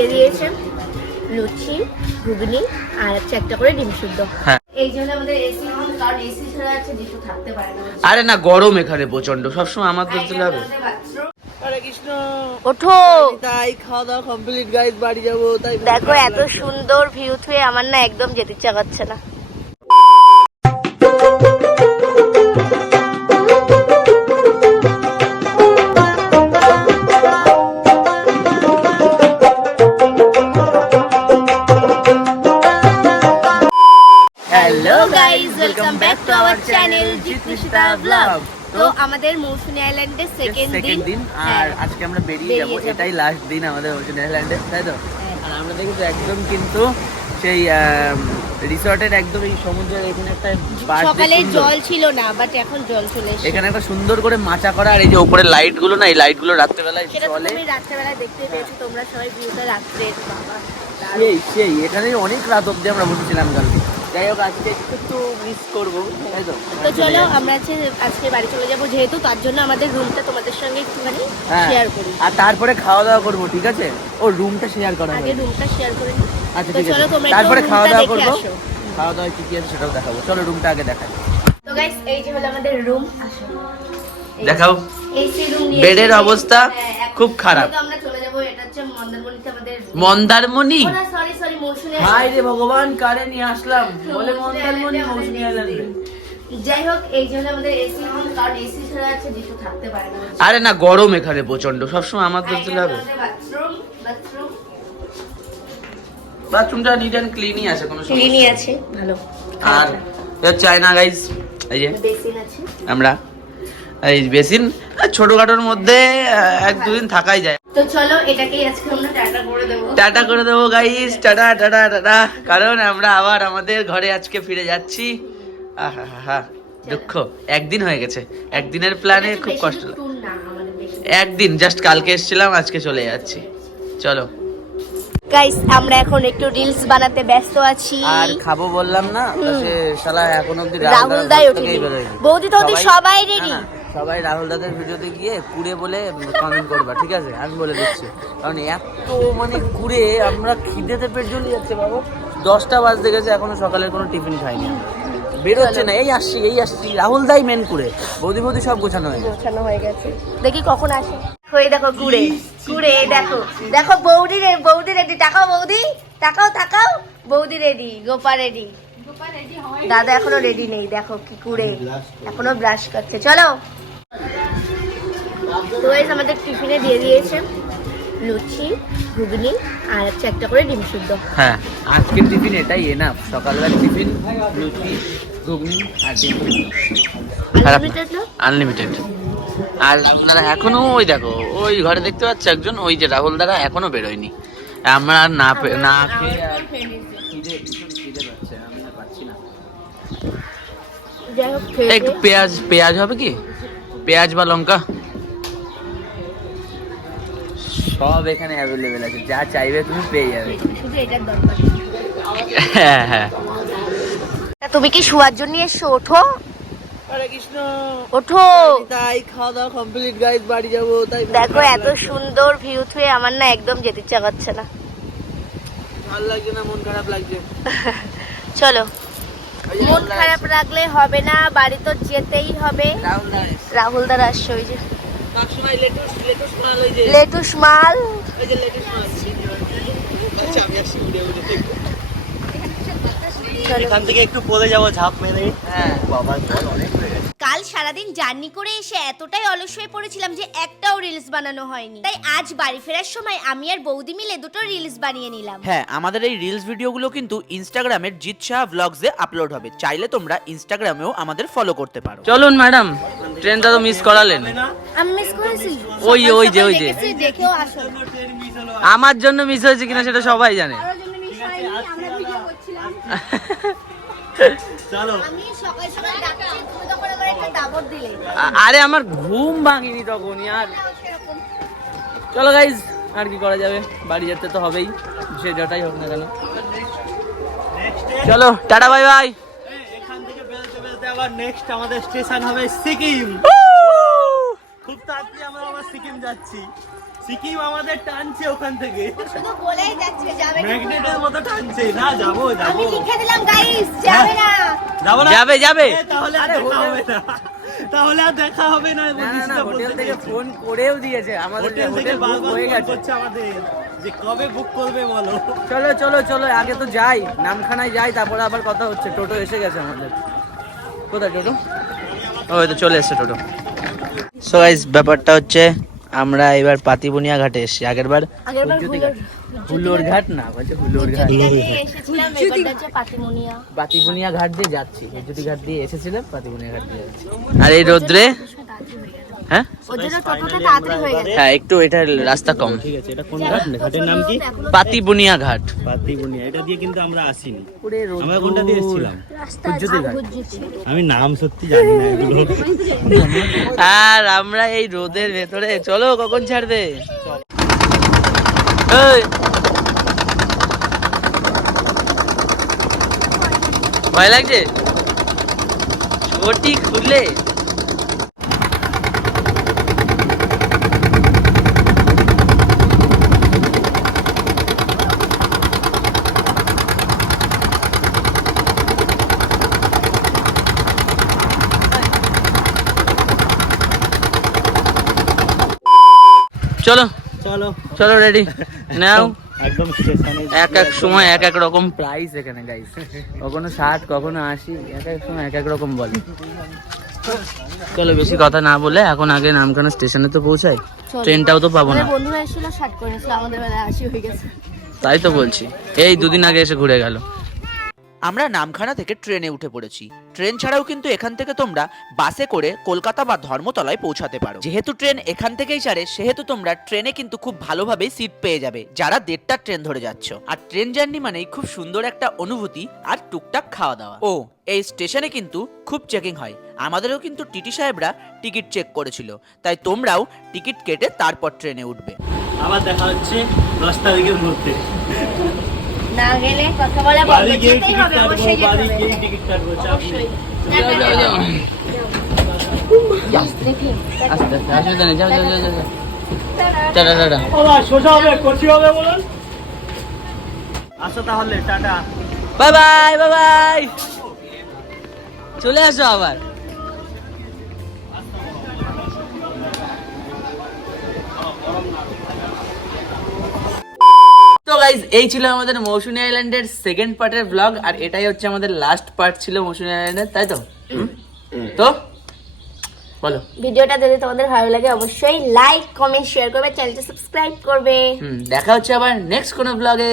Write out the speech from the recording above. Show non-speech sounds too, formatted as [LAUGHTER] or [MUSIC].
দিয়ে দিয়েছে লুচি ঘুগনি আর হচ্ছে একটা করে ডিম সিদ্ধ। হ্যাঁ। এই জন্য আমাদের এসি অন কারণ এসি ছাড়া আছে জিতু থাকতে পারে না। আরে না গরম এখানে প্রচণ্ড সবসময় আমার ওঠো। তাই খাওয়া দাওয়া কমপ্লিট বাড়ি যাব তাই দেখো এত সুন্দর ভিউ থুয়ে আমার না একদম যেতে ইচ্ছা করছে না। Hello guys welcome back to our channel Jitnishita vlog তো আমাদের মৌসুমী আইল্যান্ডের সেকেন্ড দিন। আর হ্যাঁ। আজকে আমরা বেরিয়ে যাব। এটাই লাস্ট দিন আমাদের ওশান আইল্যান্ডে তাই তো? হ্যাঁ। আর আমরা একদম কিন্তু সেই রিসর্টের একদম এই সমুদ্রের এখানে একটা সকালে। জল ছিল না বাট এখন জল চলে এসেছে। এখানে একটা সুন্দর করে মাচা করা আর এই যে উপরে লাইটগুলো না এই লাইটগুলো রাত্রেবেলায় সেটা তো চলে তুমি রাত্রেবেলা দেখতে পেয়েছি তোমরা সবাই ভিউটা রাত্রে। বাবা সেই সেই এখানে অনেক রাত অব্দি আমরা বসেছিলাম কালকে। যাই হোক আজকে একটু মিস করব তাই তো? তো চলো আমরা হচ্ছে আজকে বাড়ি চলে যাব যেহেতু তার জন্য আমাদের রুমটা তোমাদের সঙ্গে একটুখানি হ্যাঁ। শেয়ার করি। আর তারপরে খাওয়া দাওয়া করব ঠিক আছে? ও রুমটা শেয়ার করা আগে রুমটা শেয়ার করে নিই। আচ্ছা ঠিক আছে। তারপরে খাওয়া দাওয়া করব। খাওয়া দাওয়া কি কি আছে সেটাও দেখাবো। চলো রুমটা আগে দেখাই। তো গাইস এই যে হলো আমাদের রুম আসো। দেখাও। এসি রুম নিয়ে বেডের অবস্থা খুব খারাপ। আমরা হচ্ছে মন্দারমণিতে আমাদের মন্দারমণি? সরি সরি মৌসুমী হাই রে ভগবান কারে নিয়ে আসলাম? বলে মন্দারমণি মৌসুমী আইল্যান্ডে যাই হোক এই জন্য আমাদের এসি অন কারণ এসি ছাড়া আছে জিতু থাকতে পারে না। আরে না গরম এখানে প্রচণ্ড সবসময় আমার তো লাগে বাথরুম বাথরুম বাথরুমটা নিট অ্যান্ড ক্লিনই আছে কোনো সমস্যা ক্লিনই আছে ভালো। আর চায়না গাইস এই যে বেসিন আছে। আমরা এই বেসিন ছোটখাটোর মধ্যে এক দুদিন থাকাই যায়। তো চলো এটাকেই আজকে আমরা টাটা করে দেবো। টাটা করে দেবো গাইস টাটা টাটা টাটা। কারণ আমরা আবার আমাদের ঘরে আজকে ফিরে যাচ্ছি। আহা হা হা। দুঃখ। একদিন হয়ে গেছে। একদিনের প্ল্যানে খুব কষ্ট একদিন জাস্ট কালকে এসেছিলাম আজকে চলে যাচ্ছি। চলো। গাইস আমরা এখন একটু রিলস বানাতে ব্যস্ত আছি। আর খাব বললাম না সে শালা এখন অব্দি রাহুল দাই ওঠেনি। বৌদি তো সবাই রেডি সবাই রাহুল দাদের ভিডিওতে গিয়ে কুড়ে বলে কমেন্ট করবা ঠিক আছে? আমি বলে দিচ্ছি। কারণ এত মানে কুড়ে আমরা খিদেতে পেট জ্বলে যাচ্ছে বাবা। দশটা বাজতে গেছে এখনও সকালের কোনো টিফিন খাইনি বেরোচ্ছে না এই আসছি এই আসছি। রাহুল দাই মেন কুড়ে। বৌদি বৌদি সব গোছানো হয়ে গেছে। গোছানো হয়ে গেছে। দেখি কখন আসে। হয়ে দেখো কুড়ে। কুড়ে দেখো। দেখো বৌদি রে- বৌদি রেডি তাকাও বৌদি। তাকাও তাকাও। বৌদি রেডি গোপা রেডি দাদা এখনও রেডি নেই দেখো কি কুড়ে। এখনও ব্রাশ করছে। চলো। তো আমাদের টিফিনে দিয়ে দিয়েছে লুচি ঘুগনি আর হচ্ছে একটা করে ডিম সিদ্ধ। হ্যাঁ আজকের টিফিন এটাই এনাফ সকালবেলার টিফিন লুচি ঘুগনি আর ডিম না? আনলিমিটেড আর আপনারা এখনও ওই দেখো ওই ঘরে দেখতে পাচ্ছ একজন ওই যে রাহুল দাদা এখনও বেরোয়নি। আমরা আর না না খেয়ে খিদে পাচ্ছে না। যাই একটু পেঁয়াজ পেঁয়াজ হবে কি? পেঁয়াজ বা লঙ্কা? সব এখানে অ্যাভেলেবেল আছে। যা চাইবে তুমি পেয়ে যাবে। শুধু এটার দরকার। হ্যাঁ হ্যাঁ। তুমি কি শোয়ার জন্য এসছো ওঠো। ওঠো। তাই খাওয়া দাওয়া কমপ্লিট বাড়ি যাব তাই দেখো এত সুন্দর ভিউ থুয়ে আমার না একদম যেতে ইচ্ছা করছে না। ভালো লাগছে না মন খারাপ লাগছে। চলো। মন খারাপ রাখলে হবে না বাড়ি তো যেতেই হবে। রাহুল দাদা দার আসছে ওই যে। লেটুস লেটুস মাল ওই যে লেটুস মাল। ওই যে লেটুস মাল। আচ্ছা এখান থেকে একটু পরে যাব ঝাঁপ মেরে। হ্যাঁ। বাবা জল অনেক হয়ে গেছে। কাল সারাদিন জার্নি করে এসে এতটাই অলস হয়ে পড়েছিলাম যে একটাও রিলস বানানো হয়নি। তাই আজ বাড়ি ফেরার সময় আমি আর বৌদি মিলে দুটো রিলস বানিয়ে নিলাম। হ্যাঁ আমাদের এই রিলস ভিডিওগুলো কিন্তু ইনস্টাগ্রামের জিৎ শাহ ব্লগসে আপলোড হবে। চাইলে তোমরা ইনস্টাগ্রামেও আমাদের ফলো করতে পারো। চলুন ম্যাডাম ট্রেনটা তো মিস করালেন। আমি মিস করেছি। ওই ওই যে, ওই যে। দেখেছি, দেখেও আসো। আমার জন্য মিস হয়েছে কিনা সেটা সবাই জানে। আমরা ভিডিও করছিলাম। [LAUGHS] চলো। আমি সকাল সকাল ডাকছি আরে আমার ঘুম ভাঙিনি তখনই আর চলো গাইজ আর কি করা যাবে? বাড়ি যেতে তো হবেই সে যটাই হোক না কেন। চলো টাটা বাই বাই এখান থেকে বেরোতে বেরোতে আবার নেক্সট আমাদের স্টেশন হবে সিকিম। খুব তাড়াতাড়ি আমরা আবার সিকিম যাচ্ছি। সিকিম আমাদের টানছে ওখান থেকে। শুধু বলেই যাচ্ছে যাবে ম্যাগনেটের মতো টানছে। না যাব যাব। আমি লিখে দিলাম গাইস যাবে না। যাবে, যাবে। তাহলে আর হবে না। তাহলে আর দেখা হবে না হোটেল থেকে ফোন করেও দিয়েছে আমাদের হোটেল থেকে বারবার হয়ে গেছে। আমাদের যে কবে বুক করবে বলো? চলো চলো চলো আগে তো যাই নামখানায় যাই তারপরে আবার কথা হচ্ছে। টোটো এসে গেছে আমাদের। কোথায় টোটো? ওই তো চলে এসছে টোটো। সো গাইস ব্যাপারটা হচ্ছে আমরা এবার পাতিবুনিয়া ঘাটে এসেছি। আগের বার আগেরবার হুজ্জুতি হুলোর- ঘাট না বলছে হুলোর ঘাট। পাতিবুনিয়া ঘাট। দিয়ে যাচ্ছি হুজ্জুতি ঘাট দিয়ে এসেছিলাম পাতিবুনিয়া ঘাট দিয়ে যাচ্ছি। আর এই রোদ্রে? হ্যাঁ? হয়ে গেছে। হ্যাঁ একটু এটা রাস্তা কম। ঠিক আছে এটা কোন ঘাট? ঘাটের নাম কি? পাতিবুনিয়া ঘাট। পাতিবুনিয়া এটা দিয়ে কিন্তু আমরা আসিনি। আমরা কোনটা দিয়ে এসেছিলাম? রাস্তা হুজ্জুতি ঘাট। হুজ্জুতি। আমি নাম সত্যি জানি না এগুলো। [LAUGHS] আর আমরা এই রোদের ভেতরে চলো কখন ছাড়বে। ভয় লাগছে? ছোটি খুলে। চলো। চলো। চলো রেডি নাও। একদম এক এক সময় এক এক রকম প্রাইস এখানে গাইস কখনো ষাট কখনো আশি এক এক সময় এক এক রকম বলে। চলো বেশি কথা না বলে এখন আগে নামখানা স্টেশনে তো পৌঁছাই। ট্রেনটাও তো পাবো না। বন্ধুরা এসেছিল ষাট করেছিল আমাদের বেলায় আশি হয়ে গেছে। তাই তো বলছি। এই দুদিন আগে এসে ঘুরে গেল। আমরা নামখানা থেকে ট্রেনে উঠে পড়েছি। ট্রেন ছাড়াও কিন্তু এখান থেকে তোমরা বাসে করে কলকাতা বা ধর্মতলায় পৌঁছাতে পারো। যেহেতু ট্রেন এখান থেকেই ছাড়ে, সেহেতু তোমরা ট্রেনে কিন্তু খুব ভালোভাবে সিট পেয়ে যাবে, যারা দেড়টা ট্রেন ধরে যাচ্ছ। আর ট্রেন জার্নি মানেই খুব সুন্দর একটা অনুভূতি আর টুকটাক খাওয়া দাওয়া। ও, এই স্টেশনে কিন্তু খুব চেকিং হয়। আমাদেরও কিন্তু টিটি সাহেবরা টিকিট চেক করেছিল। তাই তোমরাও টিকিট কেটে তারপর ট্রেনে উঠবে। আবার দেখা হচ্ছে দশ তারিখের মধ্যে। না গেলে কথা বলা বন্ধ বাড়ি গিয়ে টিকিট হবে কাটবো অবশ্যই যেতে বাড়ি হবে। গিয়ে টিকিট কাটবো চাপ নেই। অবশ্যই। না, না, না, না। দেখি। আস্তে আস্তে অসুবিধা নেই যাও যাও যাও যাও। টাটা। টাটা বাবা সোজা হবে কচি হবে বলুন। আসো তাহলে tata. Bye bye bye bye. চলে আসো আবার। তো গাইজ এই ছিল আমাদের মৌসুমী আইল্যান্ডের সেকেন্ড পার্টের ব্লগ আর এটাই হচ্ছে আমাদের লাস্ট পার্ট ছিল মৌসুমী আইল্যান্ডের তাই তো? তো? বলো। ভিডিওটা যদি তোমাদের ভালো লাগে অবশ্যই লাইক কমেন্ট শেয়ার করবে চ্যানেলটা সাবস্ক্রাইব করবে। হুম দেখা হচ্ছে আবার নেক্সট কোনো ব্লগে